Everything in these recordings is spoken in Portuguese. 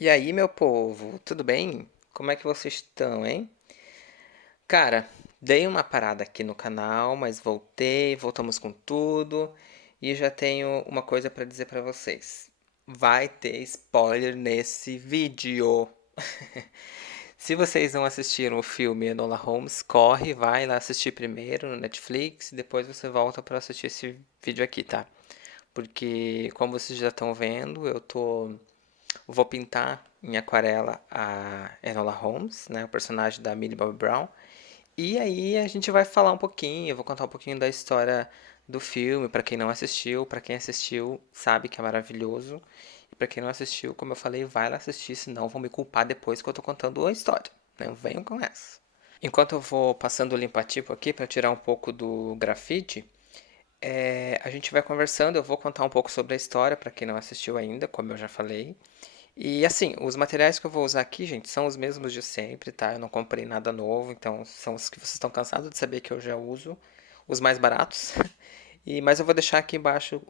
E aí, meu povo, tudo bem? Como é que vocês estão, hein? Cara, dei uma parada aqui no canal, mas voltamos com tudo e já tenho uma coisa pra dizer pra vocês. Vai ter spoiler nesse vídeo. Se vocês não assistiram o filme Enola Holmes, corre, vai lá assistir primeiro no Netflix e depois você volta pra assistir esse vídeo aqui, tá? Porque, como vocês já estão vendo, vou pintar em aquarela a Enola Holmes, né, o personagem da Millie Bobby Brown. E aí a gente vai falar um pouquinho, eu vou contar um pouquinho da história do filme, pra quem não assistiu, pra quem assistiu sabe que é maravilhoso. E pra quem não assistiu, como eu falei, vai lá assistir, senão vão me culpar depois que eu tô contando a história. Não venham com essa. Enquanto eu vou passando o limpa-tipo aqui para tirar um pouco do grafite, a gente vai conversando, eu vou contar um pouco sobre a história para quem não assistiu ainda, como eu já falei. E assim, os materiais que eu vou usar aqui, gente, são os mesmos de sempre, tá? Eu não comprei nada novo, então são os que vocês estão cansados de saber que eu já uso, os mais baratos. Mas eu vou deixar aqui embaixo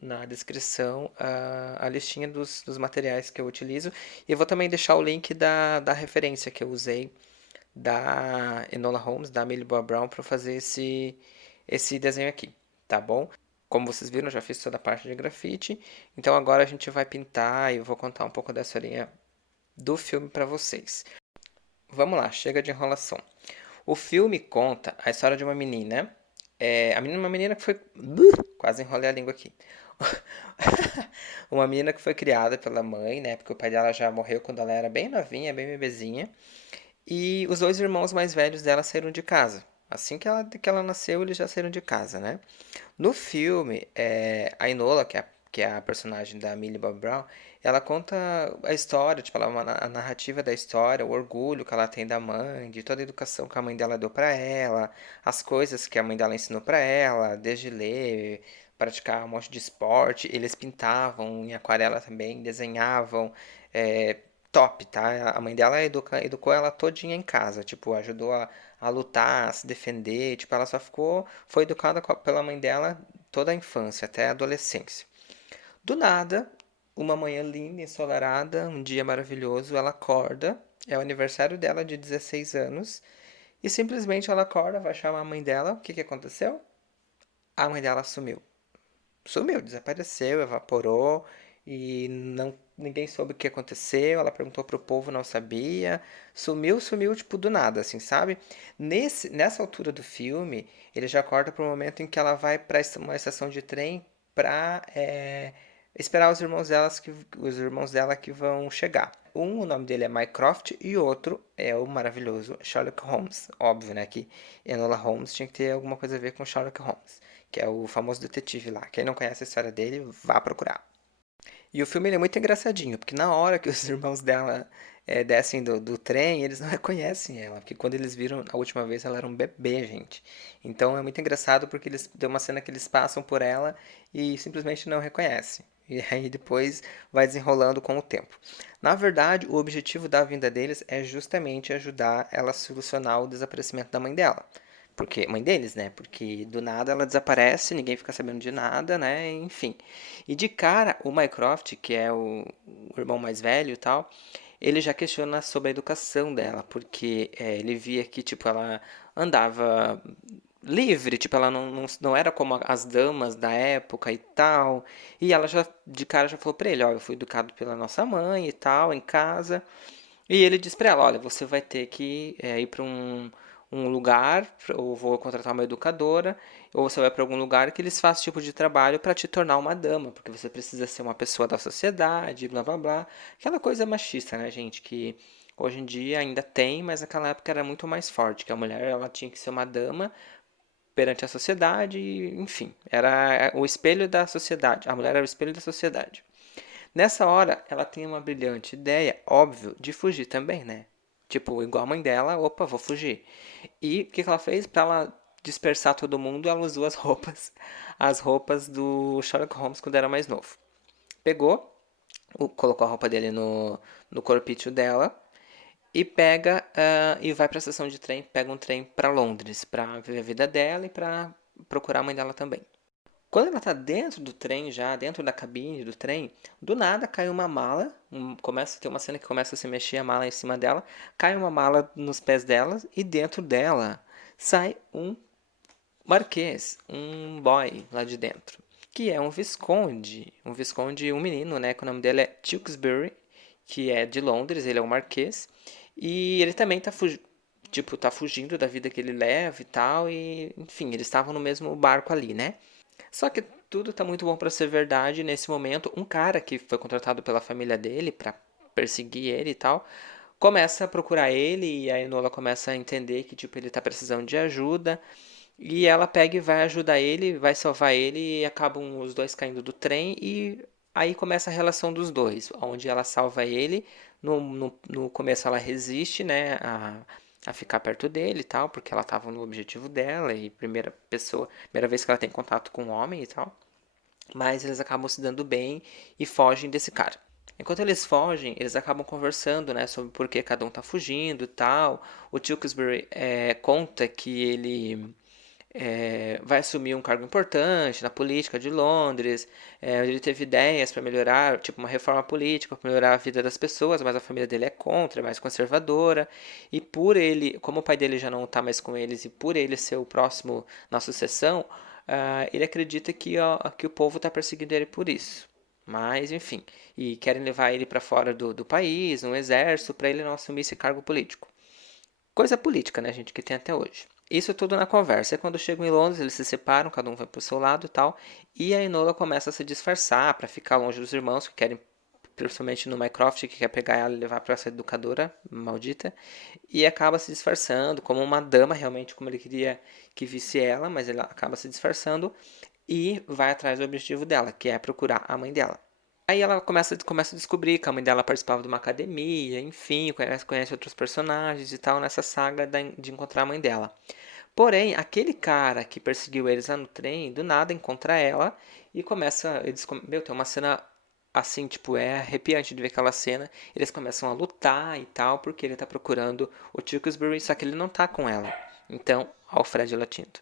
na descrição a listinha dos materiais que eu utilizo. E eu vou também deixar o link da referência que eu usei da Enola Holmes, da Millie Bob Brown, para fazer esse desenho aqui, tá bom? Como vocês viram, eu já fiz toda a parte de grafite. Então agora a gente vai pintar e eu vou contar um pouco da historinha do filme para vocês. Vamos lá, chega de enrolação. O filme conta a história de uma menina. Uma menina que foi. Quase enrolei a língua aqui. Uma menina que foi criada pela mãe, né? Porque o pai dela já morreu quando ela era bem novinha, bem bebezinha. E os dois irmãos mais velhos dela saíram de casa. Assim que ela nasceu, eles já saíram de casa, né? No filme, a Enola, que é a personagem da Millie Bobby Brown, ela conta a história, tipo, a narrativa da história, o orgulho que ela tem da mãe, de toda a educação que a mãe dela deu pra ela, as coisas que a mãe dela ensinou pra ela, desde ler, praticar um monte de esporte. Eles pintavam em aquarela também, desenhavam, é, top, tá? A mãe dela educou ela todinha em casa, tipo, ajudou a lutar, a se defender, tipo, ela só foi educada pela mãe dela toda a infância, até a adolescência. Do nada, uma manhã linda, ensolarada, um dia maravilhoso, ela acorda, é o aniversário dela de 16 anos, e simplesmente ela acorda, vai chamar a mãe dela, o que que aconteceu? A mãe dela sumiu. Sumiu, desapareceu, evaporou, e ninguém soube o que aconteceu, ela perguntou pro povo, não sabia, sumiu, tipo, do nada, assim, sabe? Nessa altura do filme, ele já corta pro momento em que ela vai para uma estação de trem pra esperar os irmãos dela que vão chegar. Um, o nome dele é Mycroft, e outro é o maravilhoso Sherlock Holmes. Óbvio, né, que Enola Holmes tinha que ter alguma coisa a ver com Sherlock Holmes, que é o famoso detetive lá. Quem não conhece a história dele, vá procurar. E o filme ele é muito engraçadinho, porque na hora que os irmãos dela descem do trem, eles não reconhecem ela, porque quando eles viram a última vez ela era um bebê, gente. Então é muito engraçado porque tem uma cena que eles passam por ela e simplesmente não reconhecem. E aí depois vai desenrolando com o tempo. Na verdade, o objetivo da vinda deles é justamente ajudar ela a solucionar o desaparecimento da mãe dela. Porque, mãe deles, né? Porque do nada ela desaparece, ninguém fica sabendo de nada, né? Enfim. E de cara, o Mycroft, que é o irmão mais velho e tal, ele já questiona sobre a educação dela, porque ele via que, tipo, ela andava livre, tipo, ela não era como as damas da época e tal. E ela já, de cara, já falou pra ele, ó, eu fui educado pela nossa mãe e tal, em casa. E ele diz pra ela, olha, você vai ter que ir pra um lugar, ou vou contratar uma educadora, ou você vai para algum lugar que eles façam tipo de trabalho para te tornar uma dama, porque você precisa ser uma pessoa da sociedade, blá blá blá. Aquela coisa machista, né, gente, que hoje em dia ainda tem, mas naquela época era muito mais forte, que a mulher ela tinha que ser uma dama perante a sociedade, enfim, era o espelho da sociedade. A mulher era o espelho da sociedade. Nessa hora, ela tem uma brilhante ideia, óbvio, de fugir também, né? Tipo, igual a mãe dela, opa, vou fugir. E o que que ela fez? Pra ela dispersar todo mundo, ela usou as roupas do Sherlock Holmes quando era mais novo. Pegou, colocou a roupa dele no corpício dela e pega e vai pra estação de trem, pega um trem pra Londres, pra viver a vida dela e pra procurar a mãe dela também. Quando ela tá dentro do trem já, dentro da cabine do trem, do nada cai uma mala, começa a ter uma cena que começa a se mexer a mala em cima dela, cai uma mala nos pés dela e dentro dela sai um marquês, um boy lá de dentro, que é um menino, né, que o nome dele é Tewkesbury, que é de Londres, ele é um marquês, e ele também tá fugindo da vida que ele leva e tal, e enfim, eles estavam no mesmo barco ali, né? Só que tudo tá muito bom para ser verdade nesse momento. Um cara que foi contratado pela família dele para perseguir ele e tal, começa a procurar ele e a Enola começa a entender que tipo ele tá precisando de ajuda e ela pega e vai ajudar ele, vai salvar ele e acabam os dois caindo do trem e aí começa a relação dos dois, onde ela salva ele, no começo ela resiste, né, a ficar perto dele e tal, porque ela estava no objetivo dela e primeira vez que ela tem contato com um homem e tal, mas eles acabam se dando bem e fogem desse cara. Enquanto eles fogem, eles acabam conversando, né, sobre por que cada um tá fugindo e tal. O Tewkesbury conta que ele vai assumir um cargo importante na política de Londres. Ele teve ideias para melhorar, tipo uma reforma política para melhorar a vida das pessoas, mas a família dele é contra, é mais conservadora. E por ele, como o pai dele já não está mais com eles e por ele ser o próximo na sucessão, ele acredita que o povo está perseguindo ele por isso. Mas, enfim, e querem levar ele para fora do país, no exército, para ele não assumir esse cargo político. Coisa política, né, gente, que tem até hoje. Isso tudo na conversa. E quando chegam em Londres, eles se separam, cada um vai pro seu lado e tal. E a Enola começa a se disfarçar para ficar longe dos irmãos, que querem, principalmente no Mycroft, que quer pegar ela e levar para essa educadora maldita. E acaba se disfarçando como uma dama, realmente como ele queria que visse ela, mas ele acaba se disfarçando e vai atrás do objetivo dela, que é procurar a mãe dela. Aí ela começa a descobrir que a mãe dela participava de uma academia, enfim, conhece outros personagens e tal, nessa saga de encontrar a mãe dela. Porém, aquele cara que perseguiu eles lá no trem, do nada encontra ela e começa. Meu, tem uma cena assim, tipo, é arrepiante de ver aquela cena. Eles começam a lutar e tal, porque ele tá procurando o Tewkesbury, só que ele não tá com ela. Então, Alfred Latinto.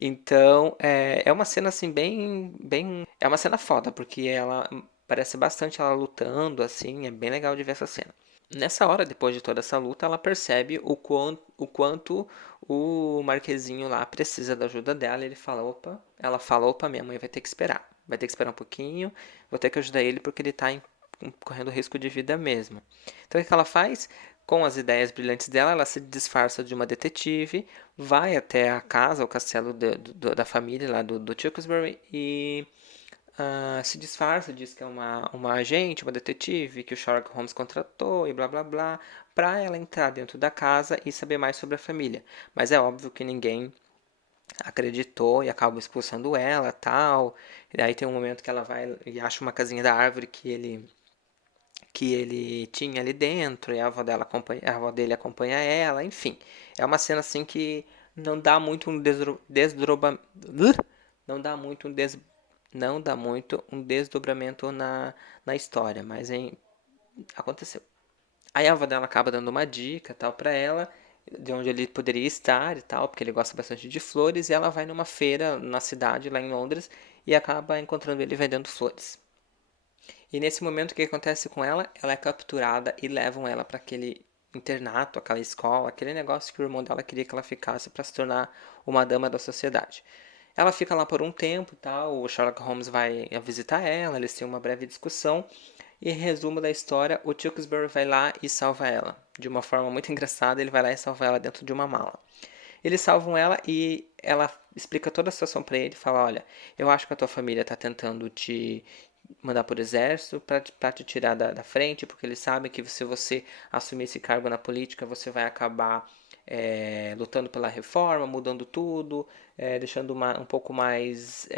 Então, é uma cena assim bem, é uma cena foda, porque ela parece bastante ela lutando assim, é bem legal de ver essa cena. Nessa hora, depois de toda essa luta, ela percebe o quanto o Marquezinho lá precisa da ajuda dela. Ela fala, opa, minha mãe vai ter que esperar. Vai ter que esperar um pouquinho, vou ter que ajudar ele porque ele está correndo risco de vida mesmo. Então o que ela faz? Com as ideias brilhantes dela, ela se disfarça de uma detetive, vai até a casa, o castelo da família lá do Tewkesbury e se disfarça, diz que é uma agente, uma detetive que o Sherlock Holmes contratou e blá blá blá, para ela entrar dentro da casa e saber mais sobre a família. Mas é óbvio que ninguém acreditou e acaba expulsando ela, tal. E aí tem um momento que ela vai e acha uma casinha da árvore que ele tinha ali dentro e a avó dele acompanha ela, enfim. É uma cena assim que não dá muito um não dá muito não dá muito um desdobramento na história, mas aconteceu. Aí a avó dela acaba dando uma dica tal para ela de onde ele poderia estar e tal, porque ele gosta bastante de flores, e ela vai numa feira na cidade lá em Londres e acaba encontrando ele vendendo flores. E nesse momento o que acontece com ela? Ela é capturada e levam ela para aquele internato, aquela escola, aquele negócio que o irmão dela queria que ela ficasse para se tornar uma dama da sociedade. Ela fica lá por um tempo, tal, o Sherlock Holmes vai visitar ela, eles têm uma breve discussão e resumo da história, o Tewkesbury vai lá e salva ela. De uma forma muito engraçada, ele vai lá e salva ela dentro de uma mala. Eles salvam ela e ela explica toda a situação para ele, fala, olha, eu acho que a tua família está tentando te mandar por exército para te tirar da frente, porque eles sabem que se você assumir esse cargo na política, você vai acabar lutando pela reforma, mudando tudo, deixando um pouco mais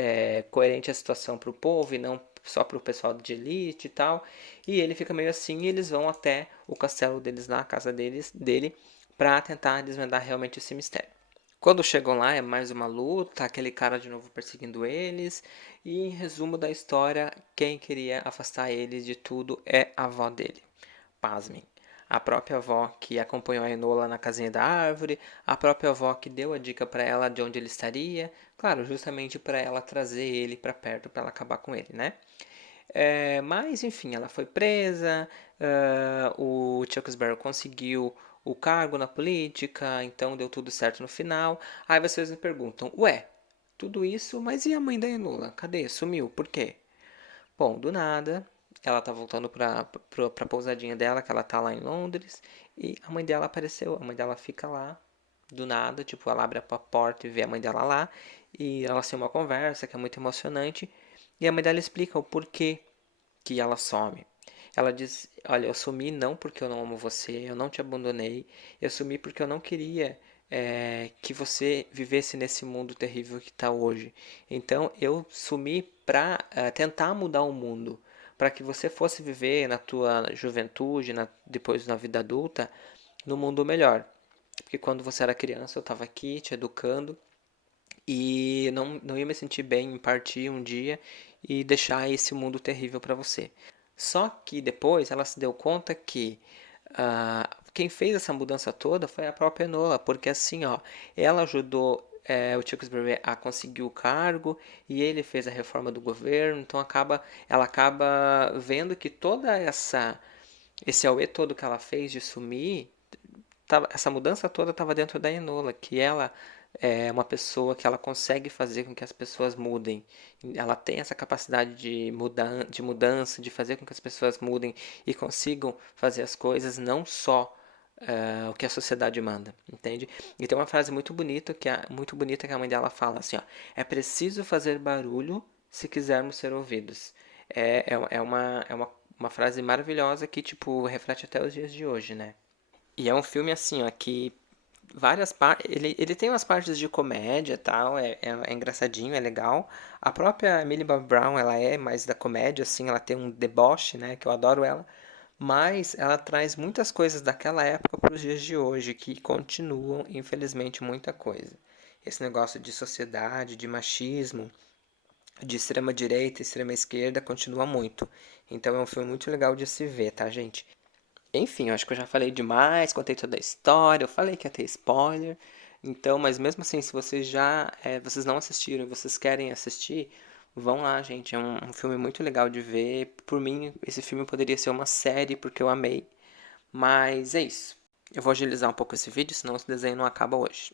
coerente a situação para o povo e não só para o pessoal de elite e tal. E ele fica meio assim e eles vão até o castelo deles lá, a casa dele, para tentar desvendar realmente esse mistério. Quando chegam lá é mais uma luta, aquele cara de novo perseguindo eles. E em resumo da história, quem queria afastar eles de tudo é a avó dele. Pasmem. A própria avó que acompanhou a Enola na casinha da árvore, a própria avó que deu a dica para ela de onde ele estaria, claro, justamente para ela trazer ele para perto para ela acabar com ele, né? Mas, enfim, ela foi presa, o Chuck Sparrow conseguiu o cargo na política, então deu tudo certo no final. Aí vocês me perguntam, ué, tudo isso, mas e a mãe da Enola? Cadê? Sumiu, por quê? Bom, do nada, ela tá voltando pra pousadinha dela, que ela tá lá em Londres, e a mãe dela apareceu. A mãe dela fica lá, do nada, tipo, ela abre a porta e vê a mãe dela lá, e elas têm uma conversa que é muito emocionante, e a mãe dela explica o porquê que ela some. Ela diz: Olha, eu sumi não porque eu não amo você, eu não te abandonei, eu sumi porque eu não queria que você vivesse nesse mundo terrível que está hoje. Então eu sumi para tentar mudar o mundo, para que você fosse viver na tua juventude, depois na vida adulta, no mundo melhor. Porque quando você era criança eu estava aqui te educando e não ia me sentir bem em partir um dia e deixar esse mundo terrível para você. Só que depois ela se deu conta que quem fez essa mudança toda foi a própria Enola, porque assim, ó, ela ajudou o Tewksbury a conseguir o cargo e ele fez a reforma do governo, então ela acaba vendo que toda esse auê todo que ela fez de sumir, essa mudança toda estava dentro da Enola, que ela é uma pessoa que ela consegue fazer com que as pessoas mudem. Ela tem essa capacidade de mudança, de fazer com que as pessoas mudem e consigam fazer as coisas, não só o que a sociedade manda, entende? E tem uma frase muito bonita que a mãe dela fala assim, ó, é preciso fazer barulho se quisermos ser ouvidos. É uma frase maravilhosa que, tipo, reflete até os dias de hoje, né? E é um filme assim, ó, que várias partes. Ele tem umas partes de comédia e tal, é engraçadinho, é legal. A própria Millie Bobby Brown, ela é mais da comédia, assim, ela tem um deboche, né, que eu adoro ela. Mas ela traz muitas coisas daquela época para os dias de hoje, que continuam, infelizmente, muita coisa. Esse negócio de sociedade, de machismo, de extrema direita, extrema esquerda, continua muito. Então é um filme muito legal de se ver, tá, gente? Enfim, eu acho que eu já falei demais, contei toda a história, eu falei que ia ter spoiler. Então, mas mesmo assim, se vocês vocês não assistiram e vocês querem assistir, vão lá, gente. É um filme muito legal de ver. Por mim, esse filme poderia ser uma série, porque eu amei. Mas é isso. Eu vou agilizar um pouco esse vídeo, senão esse desenho não acaba hoje.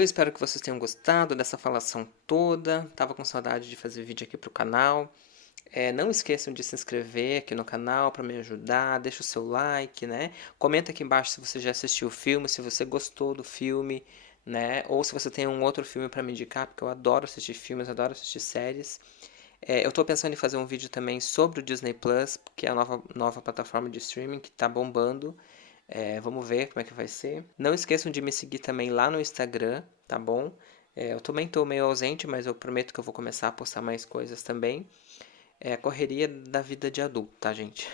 Eu espero que vocês tenham gostado dessa falação toda. Tava com saudade de fazer vídeo aqui pro canal. Não esqueçam de se inscrever aqui no canal para me ajudar, deixa o seu like, né? Comenta aqui embaixo se você já assistiu o filme, se você gostou do filme, né? Ou se você tem um outro filme para me indicar, porque eu adoro assistir filmes, adoro assistir séries. Eu tô pensando em fazer um vídeo também sobre o Disney Plus, que é a nova plataforma de streaming que tá bombando. Vamos ver como é que vai ser. Não esqueçam de me seguir também lá no Instagram, tá bom? Eu também tô meio ausente, mas eu prometo que eu vou começar a postar mais coisas também. É a correria da vida de adulto, tá, gente?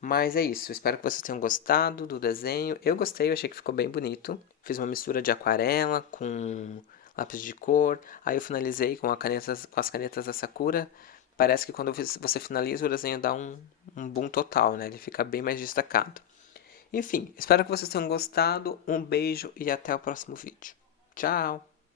Mas é isso. Espero que vocês tenham gostado do desenho. Eu gostei, eu achei que ficou bem bonito. Fiz uma mistura de aquarela com lápis de cor. Aí eu finalizei com as canetas da Sakura. Parece que quando você finaliza, o desenho dá um boom total, né? Ele fica bem mais destacado. Enfim, espero que vocês tenham gostado. Um beijo e até o próximo vídeo. Tchau!